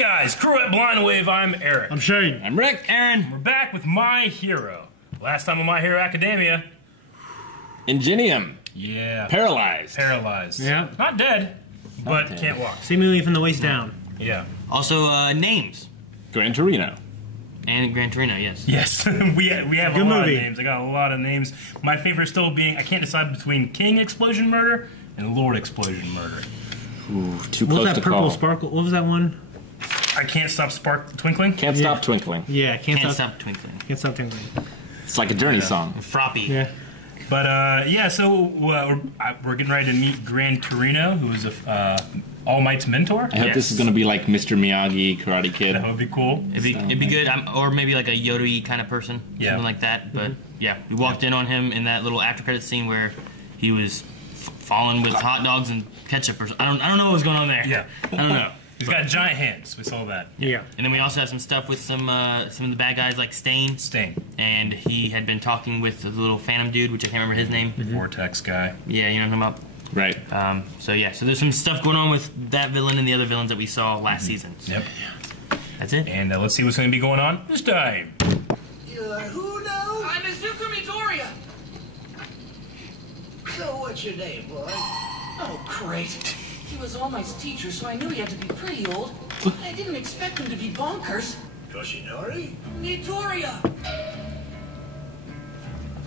guys, crew at Blind Wave, I'm Eric. I'm Shane. I'm Rick. Aaron. We're back with My Hero. Last time on My Hero Academia. Ingenium. Yeah. Paralyzed. Paralyzed. Yeah. Not dead, but dead. can't walk. Seemingly from the waist down. Yeah. Also, names. Gran Torino. And Gran Torino, yes. Yes, we have Good a lot movie. of names. I got a lot of names. My favorite still being, I can't decide between King Explosion Murder and Lord Explosion Murder. Ooh, too What close was that to purple call. sparkle? What was that one? I Can't Stop Twinkling. Can't stop twinkling. Yeah, Can't stop twinkling. Can't stop twinkling. It's like a Journey song. Froppy. Yeah. But yeah, so we're getting ready to meet Gran Torino, who is All Might's mentor. I hope this is going to be like Mr. Miyagi, Karate Kid. That would be cool. It'd be good, or maybe like a Yoda-y kind of person, Yeah. something like that. But yeah, we walked in on him in that little after credit scene where he was falling with hot dogs and ketchup. Or I don't know what was going on there. Yeah. I don't know. He's got giant hands. We saw that. Yeah. And then we also have some stuff with some of the bad guys like Stain. And he had been talking with the little Phantom dude, which I can't remember his name. The Vortex guy. Yeah, you know what I'm talking Right. about. So yeah, so there's some stuff going on with that villain and the other villains that we saw last season. Yep. That's it. And let's see what's going to be going on this time. Who knows? I'm Izuku Midoriya. So what's your name, boy? Oh, great. He was All Might's teacher, so I knew he had to be pretty old. But I didn't expect him to be bonkers. Yoshinori? Midoriya!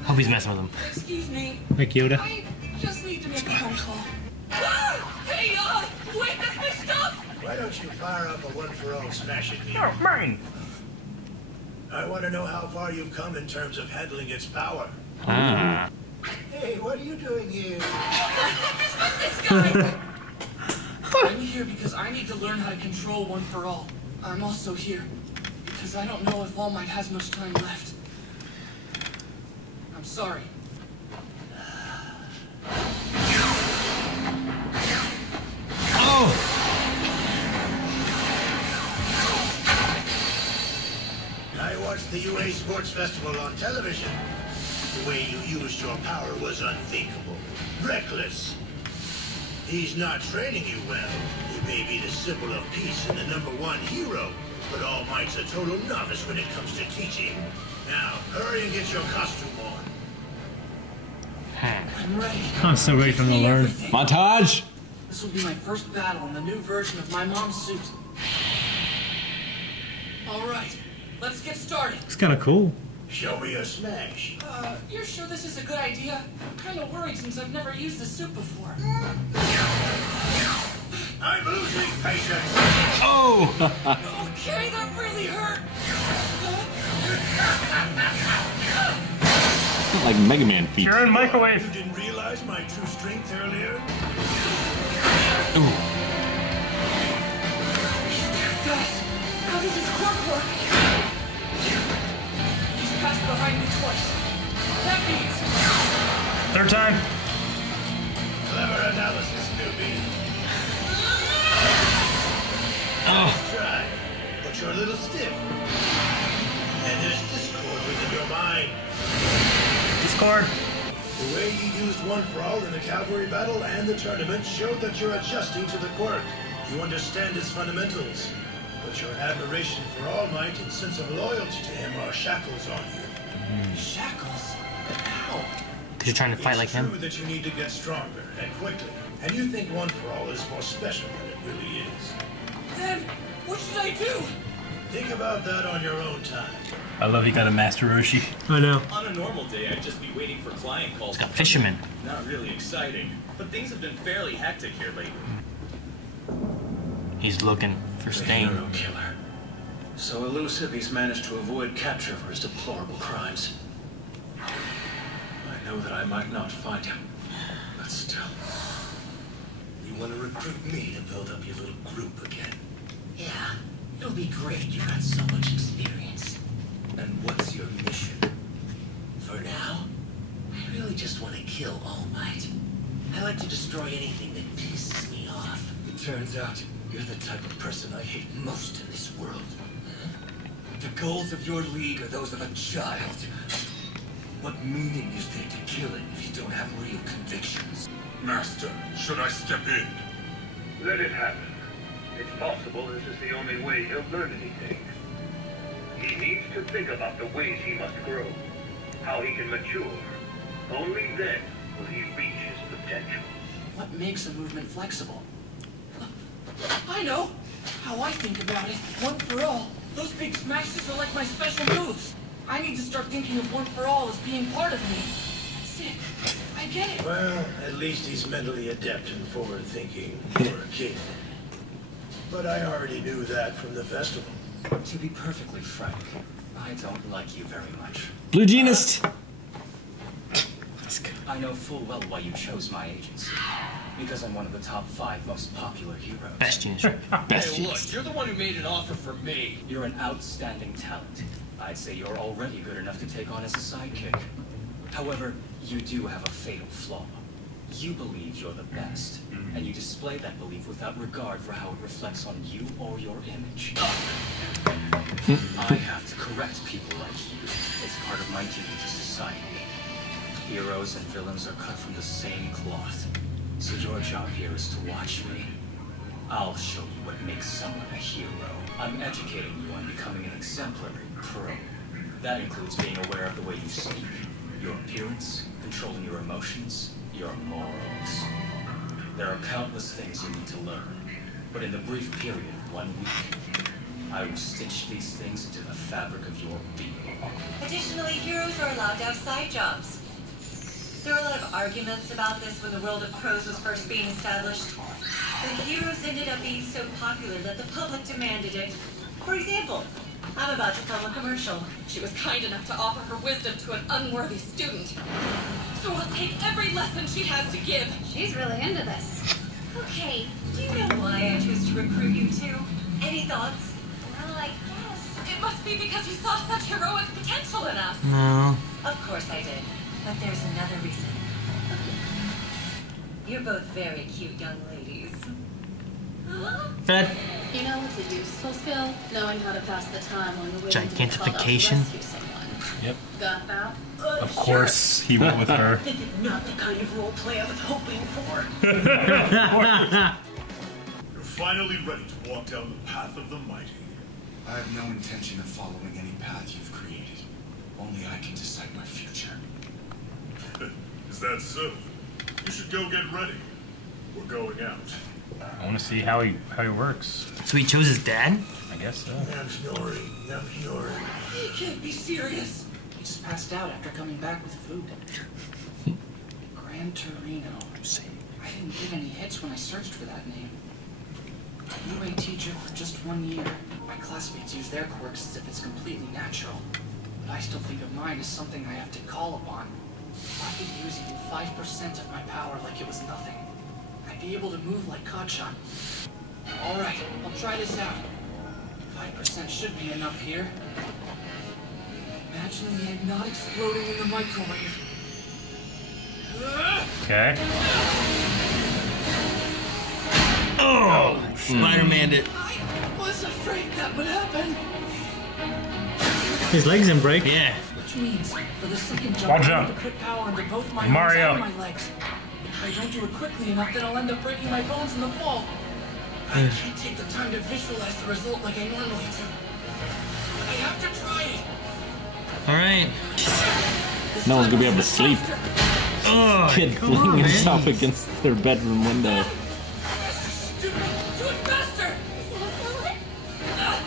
Hope he's messing with him. Excuse me. Like Yoda. I just need to make a phone call. Ah! Hey, wait, that's my stuff! Why don't you fire up a one-for-all smashing me? Oh, mine. I want to know how far you've come in terms of handling its power. Ah. Hey, what are you doing here? This guy! I'm here because I need to learn how to control One for All. I'm also here because I don't know if All Might has much time left. I'm sorry. I watched the UA Sports Festival on television. The way you used your power was unthinkable. Reckless. He's not training you well. He may be the symbol of peace and the #1 hero, but All Might's a total novice when it comes to teaching. Now, hurry and get your costume on. I'm ready. I'm so ready for him to learn. Everything. Montage. This will be my first battle in the new version of my mom's suit. All right, let's get started. It's kind of cool. Show me a smash. You're sure this is a good idea? I'm kind of worried since I've never used the suit before. I'm losing patience. Oh! Okay, that really hurt. Like Mega Man feet. You're in You microwave. didn't realize my true strength earlier? Guys, how does this quirk work? He's passed behind me twice. That means... Third time. Clever analysis, newbie. Nice try, but you're a little stiff. And there's discord within your mind. Discord. The way you used One for All in the cavalry battle and the tournament showed that you're adjusting to the quirk. You understand its fundamentals, but your admiration for All Might and sense of loyalty to him are shackles on you. Shackles? How? Because you're trying to fight like It's him. true that you need to get stronger and quickly, and you think One for All is more special than it really is. Then, what should I do? Think about that on your own time. I love you got a Master Roshi. I know. On a normal day, I'd just be waiting for client calls. It's got fishermen. Not really exciting, but things have been fairly hectic here lately. He's looking for The Stain. hero killer. So elusive, he's managed to avoid capture for his deplorable crimes. I know that I might not find him, but still. You want to recruit me to build up your little group again? Yeah, it'll be great. You've got so much experience. And what's your mission? For now, I really just want to kill All Might. I like to destroy anything that pisses me off. It turns out you're the type of person I hate most in this world. The goals of your league are those of a child. What meaning is there to killing if you don't have real convictions? Master, should I step in? Let it happen. It's possible this is the only way he'll learn anything. He needs to think about the ways he must grow, how he can mature. Only then will he reach his potential. What makes a movement flexible? I know! How I think about it, one for all. Those big smashes are like my special moves. I need to start thinking of one for all as being part of me. That's it. I get it. Well, at least he's mentally adept and forward-thinking for a kid. But I already knew that from the festival. To be perfectly frank, I don't like you very much. Blue Genist. I know full well why you chose my agency. Because I'm one of the top 5 most popular heroes. Best genius. Best Hey, look, Genist. you're the one who made an offer for me. You're an outstanding talent. I'd say you're already good enough to take on as a sidekick. However, you do have a fatal flaw. You believe you're the best, and you display that belief without regard for how it reflects on you or your image. I have to correct people like you. It's part of my duty to society. Heroes and villains are cut from the same cloth. So your job here is to watch me. I'll show you what makes someone a hero. I'm educating you on becoming an exemplary pro. That includes being aware of the way you speak, your appearance, controlling your emotions, your morals. There are countless things you need to learn, but in the brief period of 1 week, I will stitch these things into the fabric of your being. Additionally, heroes are allowed to have side jobs. There were a lot of arguments about this when the world of pros was first being established. The heroes ended up being so popular that the public demanded it. For example, I'm about to film a commercial. She was kind enough to offer her wisdom to an unworthy student. So I'll take every lesson she has to give. She's really into this. Okay, do you know why I chose to recruit you two? Any thoughts? Well, I guess. It must be because you saw such heroic potential in us. No. Of course I did. But there's another reason. You're both very cute young ladies. That You know it's a useful skill? Knowing how to pass the time when the wind Gigantification. rescue someone. Yep. Got that? Of course, he went with her. This is not the kind of role play I was hoping for. You're finally ready to walk down the path of the mighty. I have no intention of following any path you've created. Only I can decide my future. Is that so? You should go get ready. We're going out. I want to see how he works. So he chose his dad? I guess so. I'm snoring. I'm snoring. You can't be serious. He just passed out after coming back with food. Gran Torino. I didn't get any hits when I searched for that name. A UA teacher for just 1 year. My classmates use their quirks as if it's completely natural. But I still think of mine as something I have to call upon. If I could use even 5% of my power like it was nothing, I'd be able to move like Cockshot. Alright, I'll try this out. 5% should be enough here. Imagine the egg not exploding in the microwave. Okay. Oh! Spider-Man it. I was afraid that would happen. His legs didn't break. Yeah. Which means, for the second jump, Watch I out. need to put power into both my Mario. arms and my legs. If I don't do it quickly enough, then I'll end up breaking my bones in the fall. I can't take the time to visualize the result like I normally do. I have to try it. Alright. No one's gonna be able to sleep. Oh, Kid flinging himself against their bedroom window. Stupid! Do it faster!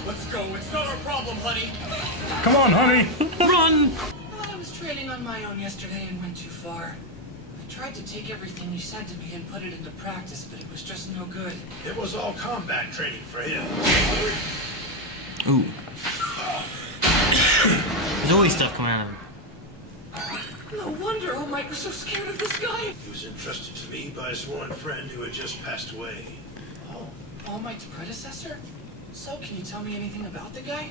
Let's go. It's not our problem, honey. Come on, honey. Run! I was training on my own yesterday and went too far. I tried to take everything you said to me and put it into practice, but it was just no good. It was all combat training for him. Ooh. There's always stuff coming out of him. No wonder All Might was so scared of this guy. He was entrusted to me by a sworn friend who had just passed away. Oh, All Might's predecessor? So, can you tell me anything about the guy?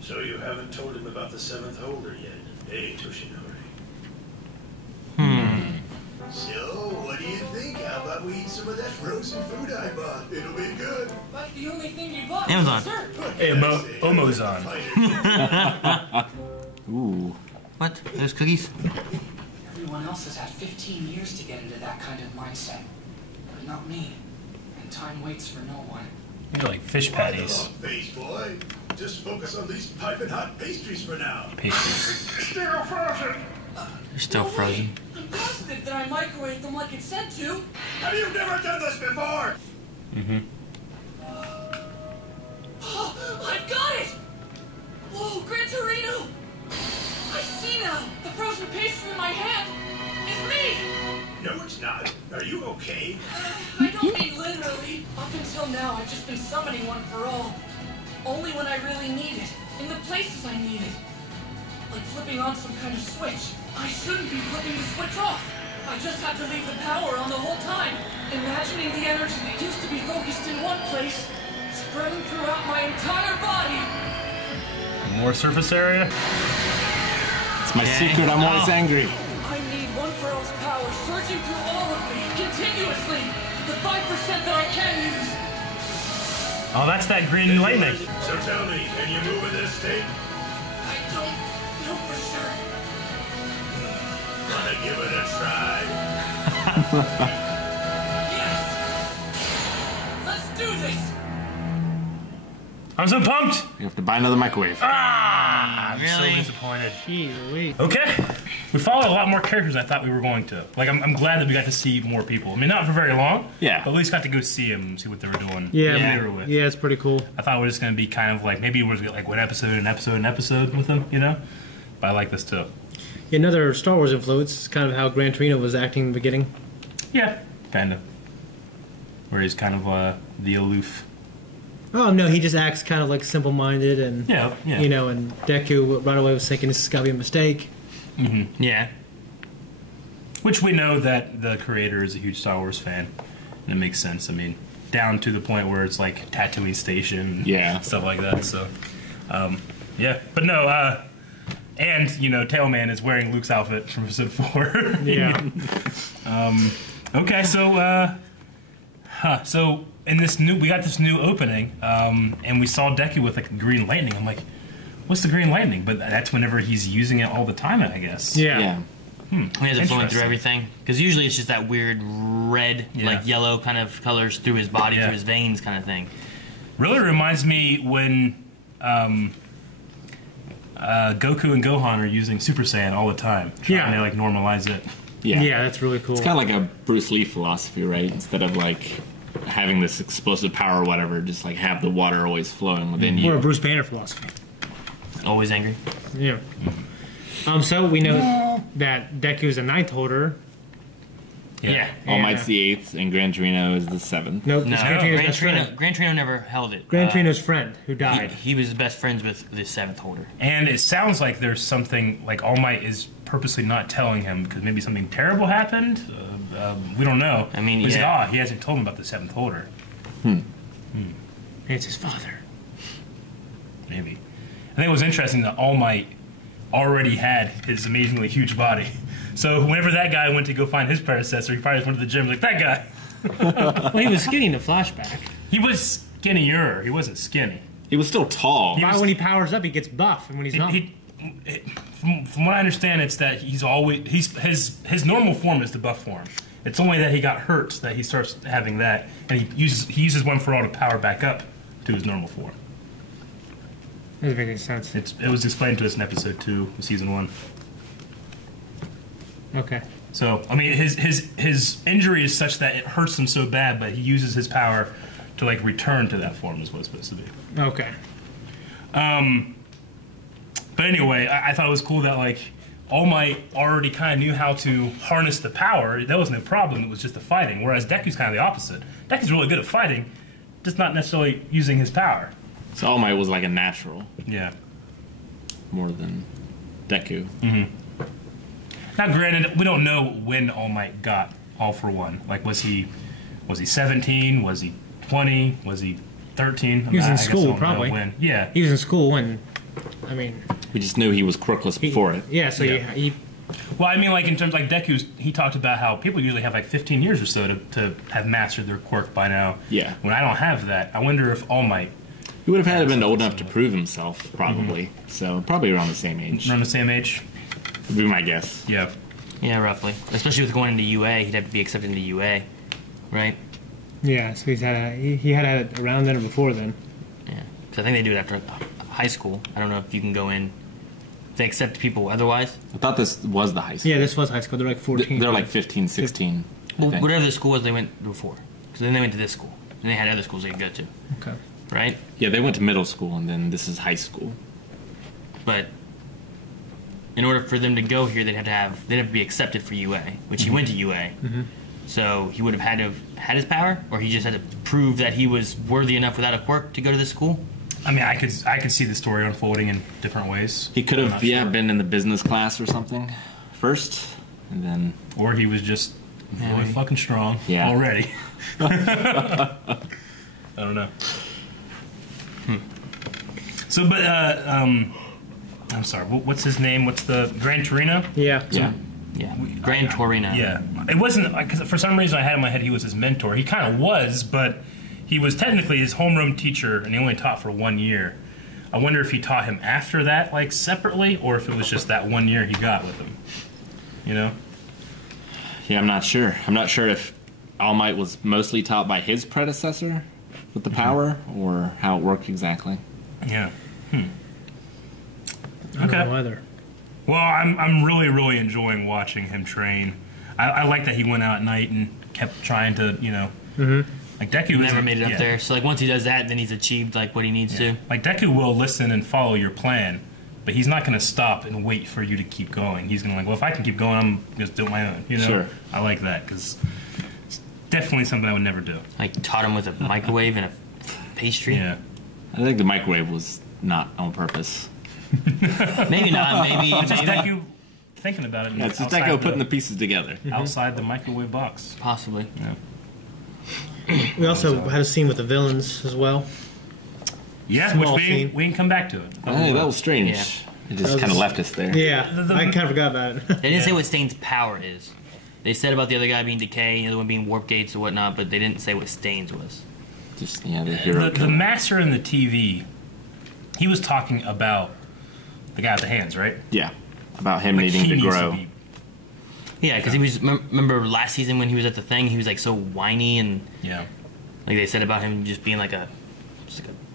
So you haven't told him about the 7th holder yet, eh, Toshinori? So, what do you think? How about we eat some of that frozen food I bought? It'll be good. But the only thing you bought Amazon. was dessert. Omozon. Ooh. What? There's cookies? Everyone else has had 15 years to get into that kind of mindset. But but not me. And time waits for no one. These are like fish patties. Face, boy. Just focus on these piping hot pastries for now. Pastries. Still frozen. They're still frozen. I'm positive that I microwaved them like it said to. Have you never done this before? Mm-hmm. Oh, I've got it! Whoa, Gran Torino! I see now! The frozen pastry in my hand is me! No, it's not. Are you okay? I don't mean literally. Up until now, I've just been summoning one for all. Only when I really need it. In the places I need it. Like flipping on some kind of switch. I shouldn't be flipping the switch off. I just have to leave the power on the whole time. Imagining the energy that used to be focused in one place, spreading throughout my entire body. More surface area? It's my secret, I'm always angry. I need one for all's power surging through all of me, continuously. The 5% that I can use. Oh, that's that green lightning. So tell me, can you move in this state? I don't know for sure. Wanna give it a try? Yes! Let's do this! I'm so pumped! You have to buy another microwave. I'm Really? so disappointed. Jeez. Okay. We followed a lot more characters than I thought we were going to. Like, I'm glad that we got to see more people. I mean, not for very long. Yeah. But at least got to go see them and see what they were doing. Yeah, who yeah. they were with. Yeah, it's pretty cool. I thought we were just going to be kind of like, maybe we're going to get like one episode with them, you know? But I like this too. Yeah, another Star Wars influence is kind of how Gran Torino was acting in the beginning. Yeah, kind of. Where he's kind of the aloof. Oh, no, he just acts kind of like simple-minded and, Yeah. you know, and Deku right away was thinking this has got to be a mistake. Mm-hmm. Yeah. Which we know that the creator is a huge Star Wars fan. And it makes sense. I mean, down to the point where it's like Tatooine Station. Yeah. Stuff like that. So, yeah. But no, and, you know, Tailman is wearing Luke's outfit from episode 4. Yeah. Okay, so, so in this we got this new opening, and we saw Deku with like green lightning. I'm like, what's the green lightning? But that's whenever he's using it all the time, I guess. Yeah. He has it flowing through Interesting. everything. Because usually it's just that weird red, like yellow kind of colors through his body, through his veins kind of thing. Really reminds me when Goku and Gohan are using Super Saiyan all the time. Trying to like normalize it. Yeah. Yeah, that's really cool. It's kind of like a Bruce Lee philosophy, right? Instead of like having this explosive power or whatever, just like have the water always flowing within you. Or a Bruce Banner philosophy. Always angry. Yeah. So we know that Deku's a ninth holder. Yeah. All Might's the 8th, and Gran Torino is the 7th. Nope. No, it's Gran Torino's best friend. Gran Torino never held it. Gran Torino's friend who died. He was best friends with the 7th holder. And it sounds like there's something, like All Might is purposely not telling him because maybe something terrible happened. We don't know. I mean, He's yeah. like, he hasn't told him about the 7th holder. It's his father. Maybe. I think it was interesting that All Might already had his amazingly huge body. So whenever that guy went to go find his predecessor, he probably just went to the gym like, that guy. Well, he was skinny in the flashback. He was skinnier. He wasn't skinny. He was still tall. When he powers up, he gets buff, and when he's not... From what I understand, it's that he's always his normal form is the buff form. It's only that he got hurt that he starts having that, and he uses one for all to power back up to his normal form. That doesn't make any sense. It was explained to us in episode 2 of season 1. Okay. So I mean, his injury is such that it hurts him so bad, but he uses his power to like return to that form. Is what it's supposed to be. Okay. But anyway, I thought it was cool that like All Might already kind of knew how to harness the power. That was no problem. It was just the fighting. Whereas Deku's kind of the opposite. Deku's really good at fighting, just not necessarily using his power. So All Might was like a natural. Yeah. More than Deku. Mm-hmm. Now, granted, we don't know when All Might got All for One. Like, was he 17? Was he 20? Was he 13? He was in school, probably. When. Yeah. He was in school when, I mean... We just knew he was quirkless before it. Yeah, so he... Well, I mean, like, in terms, like, Deku's, he talked about how people usually have, like, 15 years or so to have mastered their quirk by now. Yeah. When I don't have that, I wonder if All Might... He would have had to been old enough to prove himself, probably. Mm-hmm. So, probably around the same age. Around the same age? Would be my guess. Yeah. Yeah, roughly. Especially with going into UA, he'd have to be accepted into UA, right? Yeah, so he had a round dinner before then. Yeah, because I think they do it after high school. I don't know if you can go in. They accept people otherwise. I thought this was the high school. Yeah, this was high school. They're like 14. They're like 15, 16. Well, whatever the school was they went before. Because then they went to this school. And they had other schools they could go to. Okay. Right? Yeah, they went to middle school, and then this is high school. But in order for them to go here, they'd have to be accepted for UA, which he went to UA. Mm-hmm. So he would have had to have had his power, or he just had to prove that he was worthy enough without a quirk to go to this school. I mean, I could see the story unfolding in different ways. He could have, been in the business class or something first, and then... Or he was just really fucking strong already. I don't know. So, but, I'm sorry, what's his name? What's the... Gran Torino? Yeah. Yeah. Gran Torino. Yeah. It wasn't... Because for some reason I had in my head he was his mentor. He kind of was, but... He was technically his homeroom teacher, and he only taught for 1 year. I wonder if he taught him after that, like, separately, or if it was just that 1 year he got with him. You know? Yeah, I'm not sure. I'm not sure if All Might was mostly taught by his predecessor with the power, or how it worked exactly. Yeah. I don't know either. Well, I'm really, really enjoying watching him train. I like that he went out at night and kept trying to, you know... Mm-hmm. Like Deku he never made it up there. So like once he does that, then he's achieved like what he needs to. Like Deku will listen and follow your plan, but he's not going to stop and wait for you to keep going. He's going to like, well, if I can keep going, I'm just do it my own. You know? Sure. I like that because it's definitely something I would never do. Like taught him with a microwave and a pastry. Yeah. I think the microwave was not on purpose. Maybe not. Maybe it's just Deku thinking about it. Yeah, it's just Deku putting the pieces together outside the microwave box. Possibly. Yeah. We also had a scene with the villains as well. Yeah, Small which scene. we can come back to it. Hey, that was strange. Yeah. It just kind of left us there. Yeah, I kind of forgot about it. They didn't say what Stain's power is. They said about the other guy being decay, the other one being warp gates or whatnot, but they didn't say what Stain's was. Just the hero. The master in the TV, he was talking about the guy with the hands, right? Yeah, about him Like, needing he to needs grow. be- Yeah, because he was. Remember last season when he was at the thing, he was like so whiny and Yeah. like they said about him just being like a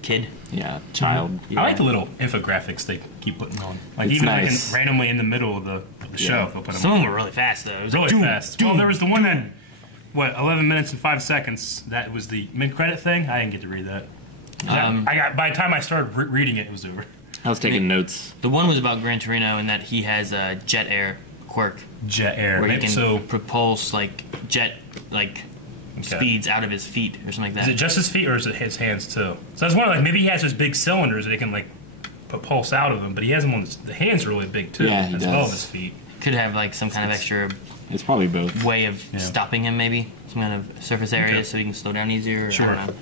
kid. Yeah, child. I like the little infographics they keep putting on. Like It's even nice. like randomly in the middle of the show, they'll put them Some on. of them were really fast though. It was Really like, fast. Well, there was the one that, 11 minutes and 5 seconds. That was the mid-credit thing. I didn't get to read that. I got by the time I started reading it, it was over. I was taking notes. The one was about Gran Torino and that he has a jet air quirk. Jet air. Where he Maybe can so. propulse like jet speeds out of his feet or something like that. Is it just his feet or is it his hands too? So I was wondering, like maybe he has those big cylinders that he can like put pulse out of them, but he has them on the hands are really big too, Yeah, he as well as does. his feet. Could have like some kind of extra It's probably both. way of stopping him, maybe some kind of surface area so he can slow down easier. Or, Sure. I don't know.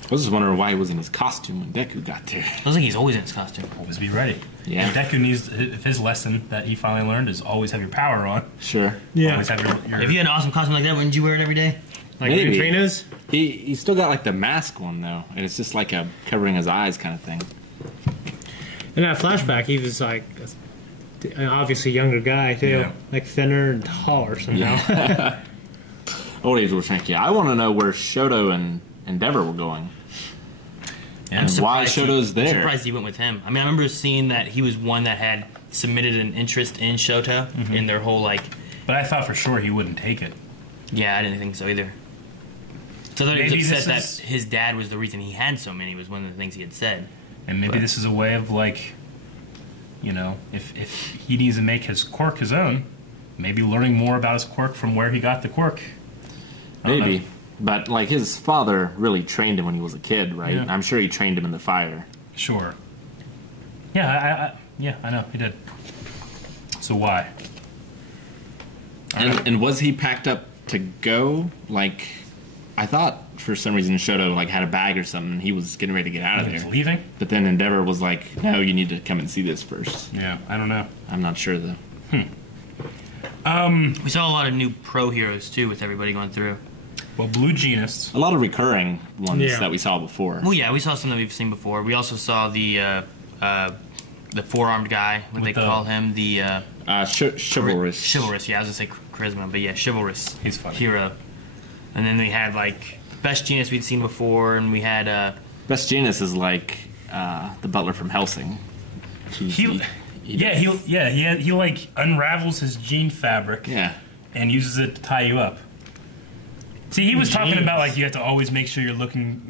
I was just wondering why he was in his costume when Deku got there. I was like he's always in his costume. Always be ready. Yeah. And Deku needs, if his lesson that he finally learned is always have your power on. Sure. Yeah. Always have your If you had an awesome costume like that, wouldn't you wear it every day? Like Maybe. Neutrinos? He still got like the mask one though, and it's just like a covering his eyes kind of thing. In that flashback, he was like an obviously younger guy too, Yeah. like thinner and taller somehow. Yeah. Old age will shrink you. I want to know where Shoto and Endeavor were going. Yeah. And why Shoto's I'm there. surprised he went with him. I mean, I remember seeing that he was one that had submitted an interest in Shoto in their whole like. But I thought for sure he wouldn't take it. Yeah, I didn't think so either. So I thought he Maybe was this upset is- that his dad was the reason he had so many. Was one of the things he had said. And maybe But- this is a way of like, you know, if he needs to make his quirk his own, maybe learning more about his quirk from where he got the quirk. I don't Maybe. know. But like his father really trained him when he was a kid, right? Yeah. I'm sure he trained him in the fire. Sure. Yeah, I know he did. So why? And was he packed up to go? Like, I thought for some reason Shoto like had a bag or something. And he was getting ready to get out of He was there. leaving? But then Endeavor was like, "No, you need to come and see this first." Yeah, I don't know. I'm not sure though. We saw a lot of new pro heroes too, with everybody going through. Well, Blue Genist. A lot of recurring ones Yeah. that we saw before. Well, yeah, we saw some that we've seen before. We also saw the four-armed guy. What With they the- call him? The Chivalrous. Chivalrous. Yeah, I was gonna say charisma, but yeah, chivalrous. He's funny. Hero. And then we had like Best Genius we'd seen before, and we had Best Genius is like the butler from Helsing. He like unravels his jean fabric. Yeah. And uses it to tie you up. See, he was talking about like you have to always make sure you're looking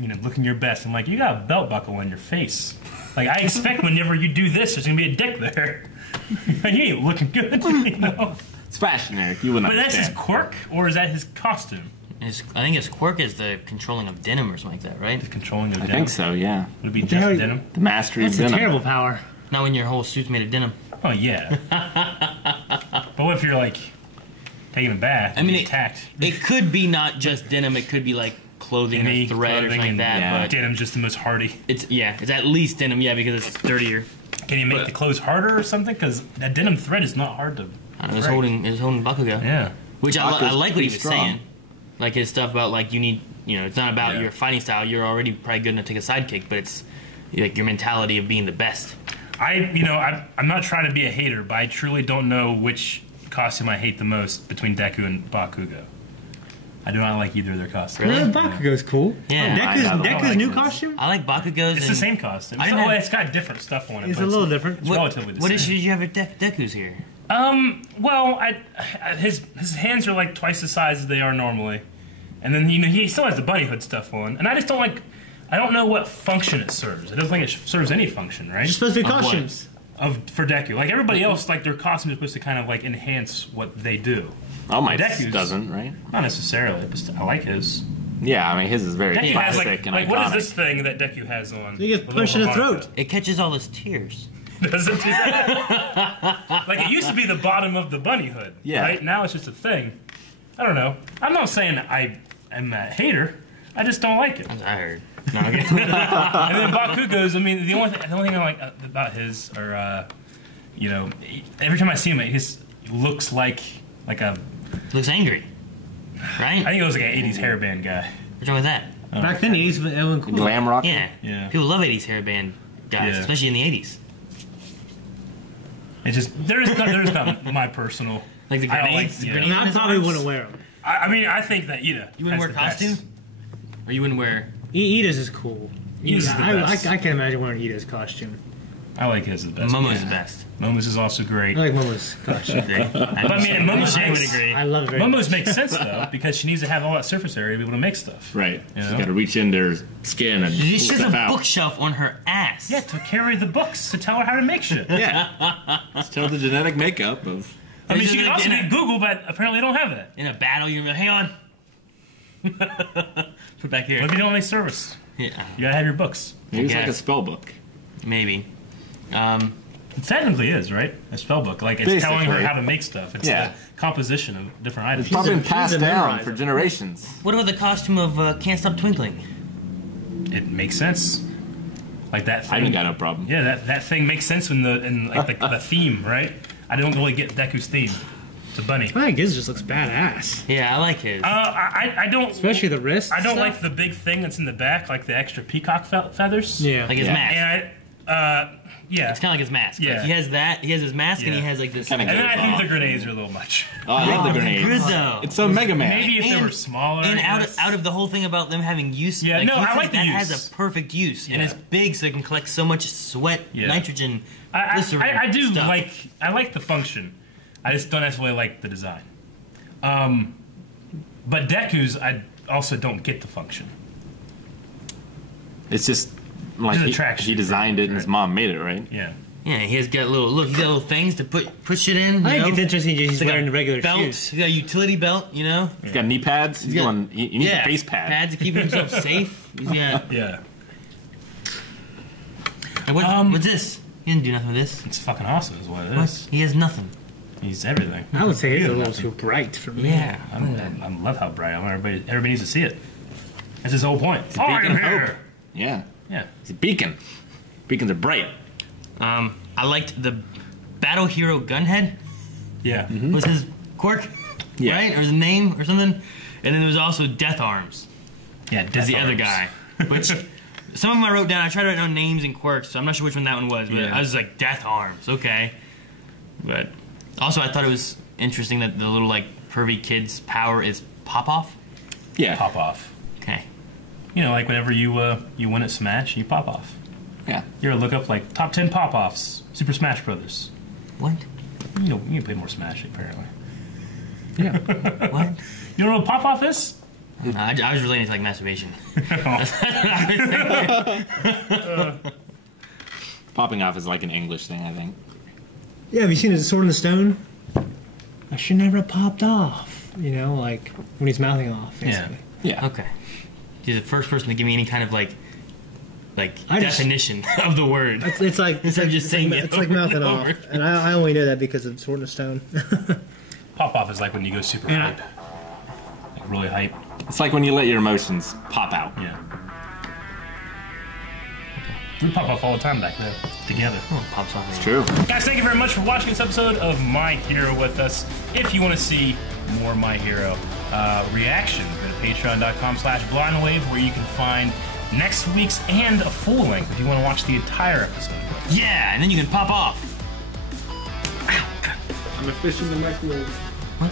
your best. I'm like, you got a belt buckle on your face. Like I expect whenever you do this, there's gonna be a dick there. You ain't looking good. You know? It's fashion, Eric. You wouldn't But that's understand. his quirk, or is that his costume? I think his quirk is the controlling of denim or something like that, right? The controlling of I denim. think so. Yeah. Would it be just denim? The mastery That's of a denim. terrible power. Not when your whole suit's made of denim. Oh yeah. But what if you're like taking a bath? I mean, and attacked. It could be not just denim. It could be like clothing Any or thread or clothing something like that. and- But denim's just the most hardy. it's at least denim, yeah, because it's dirtier. Can you make the clothes harder or something? Because that denim thread is not hard to. I don't know, break. it's holding Bakugo. Yeah. Which I Bakugo's like what he pretty was strong. saying. Like his stuff about like you need, it's not about Yeah. your fighting style. You're already probably good enough to take a sidekick, but it's like your mentality of being the best. I'm not trying to be a hater, but I truly don't know which costume I hate the most between Deku and Bakugo. I do not like either of their costumes. Yeah, Bakugo's cool. Yeah. Deku's new costume? I like Bakugo's. It's the same costume. I didn't have- It's got different stuff on it. It's but a little different. It's relatively the What same. issue did you have at Deku's here? Well, his hands are like twice the size as they are normally, and then he still has the bunny hood stuff on, and I just don't like. I don't know what function it serves. It doesn't think it serves any function, right? It's supposed to be Of what? costumes. For Deku, like everybody else, like their costume is supposed to kind of like enhance what they do. Oh, my Deku's doesn't, right? Not necessarily, but I like his. Yeah, I mean his is very Deku has classic and like iconic. what is this thing that Deku has on? You get The punched in the little throat. harmonica. It catches all his tears. Does it do that? Like it used to be the bottom of the bunny hood. Yeah. Right now it's just a thing. I don't know. I'm not saying I am a hater. I just don't like it. I heard. No, okay. And then Bakugo's. I mean, the only thing I like about his are, every time I see him, he just looks like a. Looks angry, right? I think he looks like an '80s hairband guy. What's wrong with that? Back then, it was cool. Glam rock. Yeah. Yeah. People love 80s hairband guys, Yeah. especially in the 80s. It's just there's not my personal. Like the I don't grenades. yeah. grenades I in his probably arms? wouldn't wear them. I mean, I think that Ida. You wouldn't wear costume? Or you wouldn't wear... Ida's is cool. Ida's is the best. I can imagine wearing Ida's costume. I like his the best. Momo's the best. Momo's is also great. I like Momo's costume. But I mean, Momo's I would makes, agree. I love it very Momo's much. makes sense though because she needs to have all that surface area to be able to make stuff. Right. You She's know? got to reach into her skin and She pull has stuff a out. bookshelf on her ass. Yeah, to carry the books to tell her how to make shit. Yeah. Just tell the genetic makeup of. I mean, she Like can also in get a- Google, but apparently they don't have that. In a battle, you're going to hang on. Put back here. What if you don't make service? Yeah, You gotta have your books. Maybe it's I like a guess. spell book. maybe. It technically is, right? A spell book. Like, it's telling her Basically. how to make stuff. It's Yeah. the composition of different items. It's probably been She's a passed down memorizer. for generations. What about the costume of Can't Stop Twinkling? It makes sense. Like that thing. I ain't got no problem. Yeah, that thing makes sense in the theme, right? I don't really get Deku's theme. It's a bunny. I think his just looks badass. Yeah, I like his. I don't. Especially the wrist. I don't stuff. like the big thing that's in the back, like the extra peacock feathers. Yeah. Like his Yeah. mask. And yeah. It's kind of like his mask. Yeah. Like he has that. He has his mask, and he Yeah. has like this. Kinda And then I goes think off. the grenades are a little much. Oh, I love the they're grenades. good though. It's so Mega Man. Maybe if they And- were smaller. And yes. out of the whole thing about them having use, Yeah, like, no, he I says like the that use. has a perfect use, and Yeah. it's big, so it can collect so much sweat, Yeah. nitrogen, I glycerin. I do stuff. I like the function. I just don't necessarily like the design. But Deku's, I also don't get the function. It's just like Just he attraction. designed it and his mom made it, right? Yeah. Yeah, he has got he's got little things to put shit in. I you think know? it's interesting he's like wearing a the regular belt. shoes. He's got a utility belt, you know. He's got knee pads. He's got- going. He needs yeah, a face pad. pads to keep himself safe. He's got. Yeah. And what's this? He didn't do nothing with this. It's fucking awesome, is what it What? is. He has nothing. He's everything. I would say it's a He little has too nothing. bright for me. Yeah. I love how bright. I want everybody needs to see it. That's his whole point. a Oh, I'm beacon of here. hope. Yeah. Yeah. It's a beacon. Beacons are bright. I liked the Battle Hero Gunhead. Yeah. Was his quirk, Yeah. right, or his name or something? And then there was also Death Arms. Yeah. As Death the other Arms. guy, which some of them I wrote down. I tried to write down names and quirks, so I'm not sure which one that one was. But Yeah. I was like Death Arms, okay. But also, I thought it was interesting that the little like pervy kid's power is pop off. Yeah. Pop off. Okay, You know, like whenever you win at Smash, you pop off. Yeah. You ever look up like top 10 pop offs, Super Smash Brothers? What? You know, you play more Smash apparently. Yeah. What? You don't know what pop off is? I was relating to like masturbation. Popping off is like an English thing, I think. Yeah, have you seen his Sword in the Stone? I should never have popped off. You know, like when he's mouthing off. Basically. Yeah. Okay. He's the first person to give me any kind of like I just- definition of the word. It's like Instead of just saying it it's like over mouthing and off, over. and I only know that because of Sword in the Stone. Pop off is like when you go super Yeah. hype. Like really hype. It's like when you let your emotions pop out. Yeah. We pop off all the time back there, together. Oh, pops off. It's true. Guys, thank you very much for watching this episode of My Hero with us. If you want to see more My Hero reaction, go to patreon.com/blindwave where you can find next week's and a full length if you want to watch the entire episode. Yeah, and then you can pop off. I'm a fish in the microwave. What?